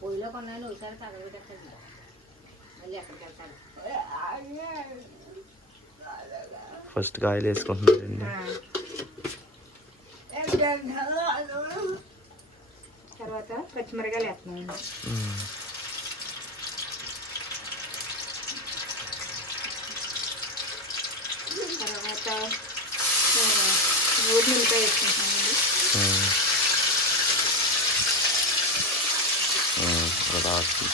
పొయ్యిలో కొన్నాను ఒకసారి తగలబెట్టేస్తాడు మళ్ళీ ఎక్కడికి వెళ్తాడు ఫస్ట్ కాయలు వేసుకుంటున్నారండి. తర్వాత పచ్చిమిరకాయలు వేస్తున్నాను. తర్వాత ఊరి మిరపకాయ వేసుకుంటున్నానండి. వస్తుంది.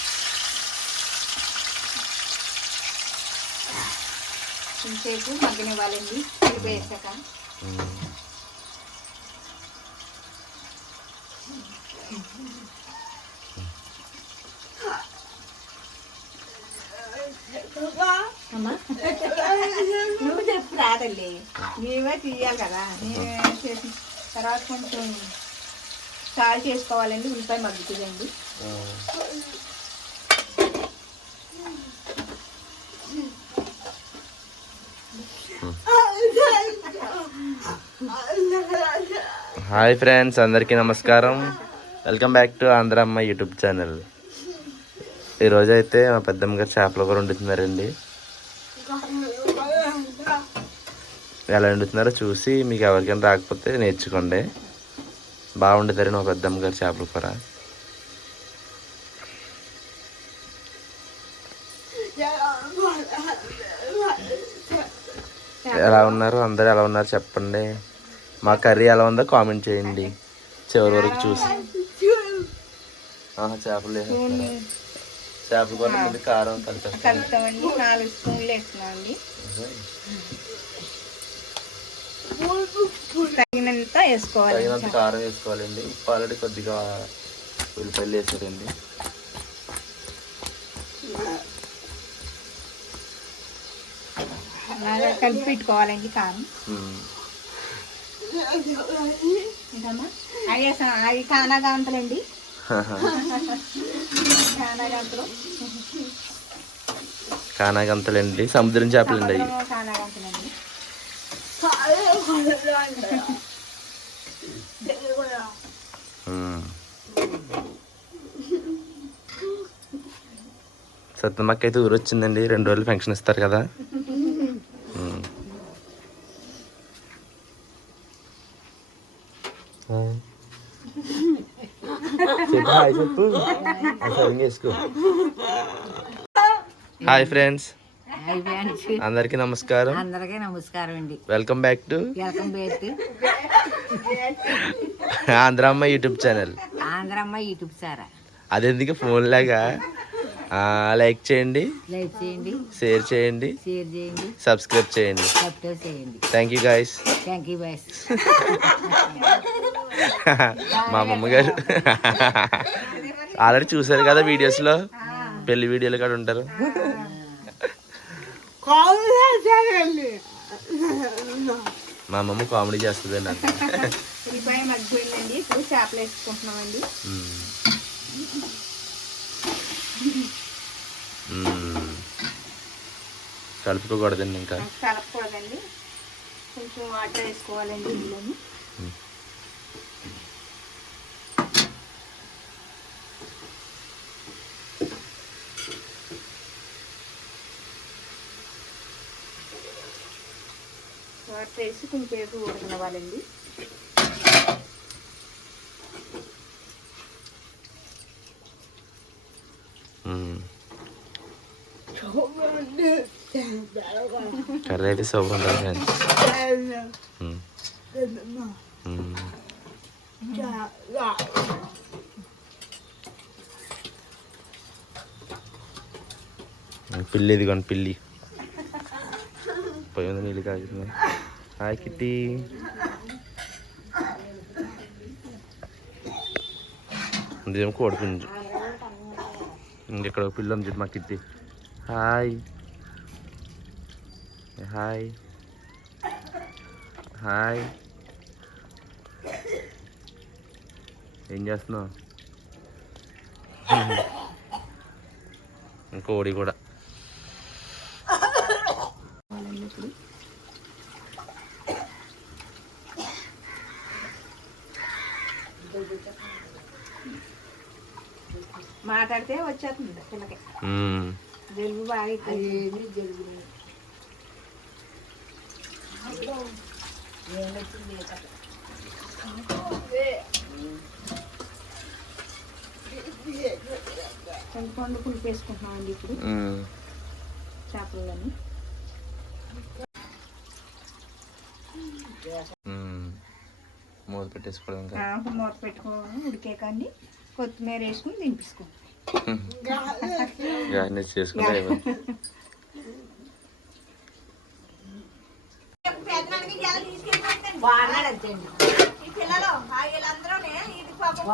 కొంచెంసేపు మగ్గనివ్వాలండి మిరపకాయ వేసాక. నువ్వు చెప్పు రాదండి మేమే. తీయాలి కదా. మేమే. చేసి తర్వాత కొంచెం సాల్ట్ వేసుకోవాలండి ఉల్లిపాయ మగ్గుతుందండి హాయ్ ఫ్రెండ్స్ అందరికీ నమస్కారం. వెల్కమ్ బ్యాక్ టు ఆంధ్ర అమ్మ యూట్యూబ్ ఛానల్. ఈరోజు అయితే మా పెద్దమ్మ గారు చేపల కూర వండుతున్నారండి. ఎలా వండుతున్నారో చూసి మీకు ఎవరికైనా రాకపోతే నేర్చుకోండి. బాగా వండుతారండి మా పెద్దమ్మ గారు చేపల కూర. ఎలా ఉన్నారు? అందరూ ఎలా ఉన్నారు చెప్పండి. మా కర్రీ ఎలా ఉందో కామెంట్ చేయండి. చివరి వరకు చూసి. చేపలు? చేపల కూర మీద కారం కలుపుతామండి. నాలుగు స్పూన్లు వేస్తున్నామండి. తగినంత వేసుకోవాలి. తగినంత కారం వేసుకోవాలండి. ఆల్రెడీ కొద్దిగా ఉల్లిపాయలు వేసారండి అలాగా కలిపి పెట్టుకోవాలండి కారం. వేసాం అవి కానాగాంతలండి. కానాగాంతలు కానాగంతలండి. సముద్రం చేపలండి అవి సముద్రంలో కానాగాంతలండి ఉమ్. సత్తమ్మక్క అయితే ఊరు వచ్చిందండి రెండు రోజులు ఫంక్షన్ ఇస్తారు కదా. చెప్పు హాయ్ ఫ్రెండ్స్ అందరికీ నమస్కారం. అందరికీ నమస్కారం అండి. Welcome back to welcome back Andhramma YouTube channel Andhramma YouTube సారా? అదెందుకు ఫోన్ లాగా? ఆ, లైక్ చేయండి లైక్ చేయండి. షేర్ చేయండి షేర్ చేయండి. సబ్స్క్రైబ్ చేయండి. సబ్స్క్రైబ్ చేయండి. Thank you guys thank you boys మా అమ్మమ్మ గారు ఆల్రెడీ చూసారు కదా వీడియోస్లో పెళ్ళి వీడియోలు కూడా ఉంటారు. మా అమ్మమ్మ కామెడీ చేస్తుందండి అంత. ఉల్లిపాయ మగ్గిపోయిందండి. ఇప్పుడు చేపలు వేసుకుంటున్నామండి. కలుపుకోకూడదండి ఇంకా. కలపకూడదండి. కొంచెం వాటర్ వేసుకోవాలండి ఇందులోని. వాటర్ వేసి కొంచెం సేపు ఉడకనివ్వాలండి. కర్రీ అయితే. మ్మ్. పిల్లి ఇదిగోండి పిల్లి పోయి ఉంది నీళ్ళు కాగుతుంది హాయ్ కిట్టి ఇదేమో కోడి పుంజు ఇంకెక్కడ ఒక పిల్ల ఉంది చూడు మా కిట్టి హాయ్ హాయ్ హాయ్ ఏం చేస్తున్నావు కోడి కూడా మాట్లాడితే వచ్చేస్తుంది పిల్లకి. జలుబు బాగా ఎక్కువ చింతపండు పులుపు వేసుకుంటున్నామండి ఇప్పుడు మ్మ్. చేపలని. మూత పెట్టేసుకోవడం ఇంకా. మూత పెట్టుకోవాలి ఉడికే కానీ కొత్తిమీర వేసుకుని దింపేసుకోండి గార్నిష్ చేసుకుంటే పిల్లలు ఆ వీళ్ళందరూ ఇది పాపం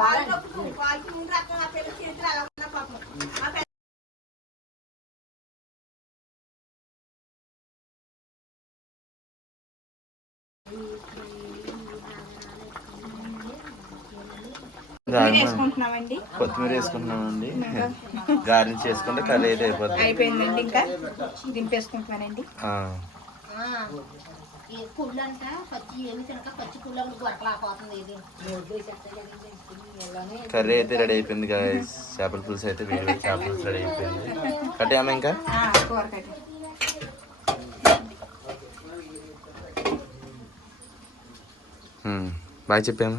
పాలు ముందు రకం ఆ చేతులు అలా ఉన్న పాపం ఆ పిల్ల గార్నిష్ వేసుకుంటున్నామండి కొత్తిమీర వేసుకుంటున్నామండి గార్నిష్ చేసుకుంటే కర్రీ అయితే అయిపోతుంది. అయిపోయిందండి ఇంకా. దింపేసుకుంటున్నానండి. పచ్చి ఏమి తినక పచ్చి ఇది. కర్రీ అయితే రెడీ అయిపోయింది guys. చేపల పులుసు అయితే వేడి వేడి చేపల పులుసు రెడీ అయిపోయింది. కట్టామా ఇంకా. బాయ్ చెప్పాము.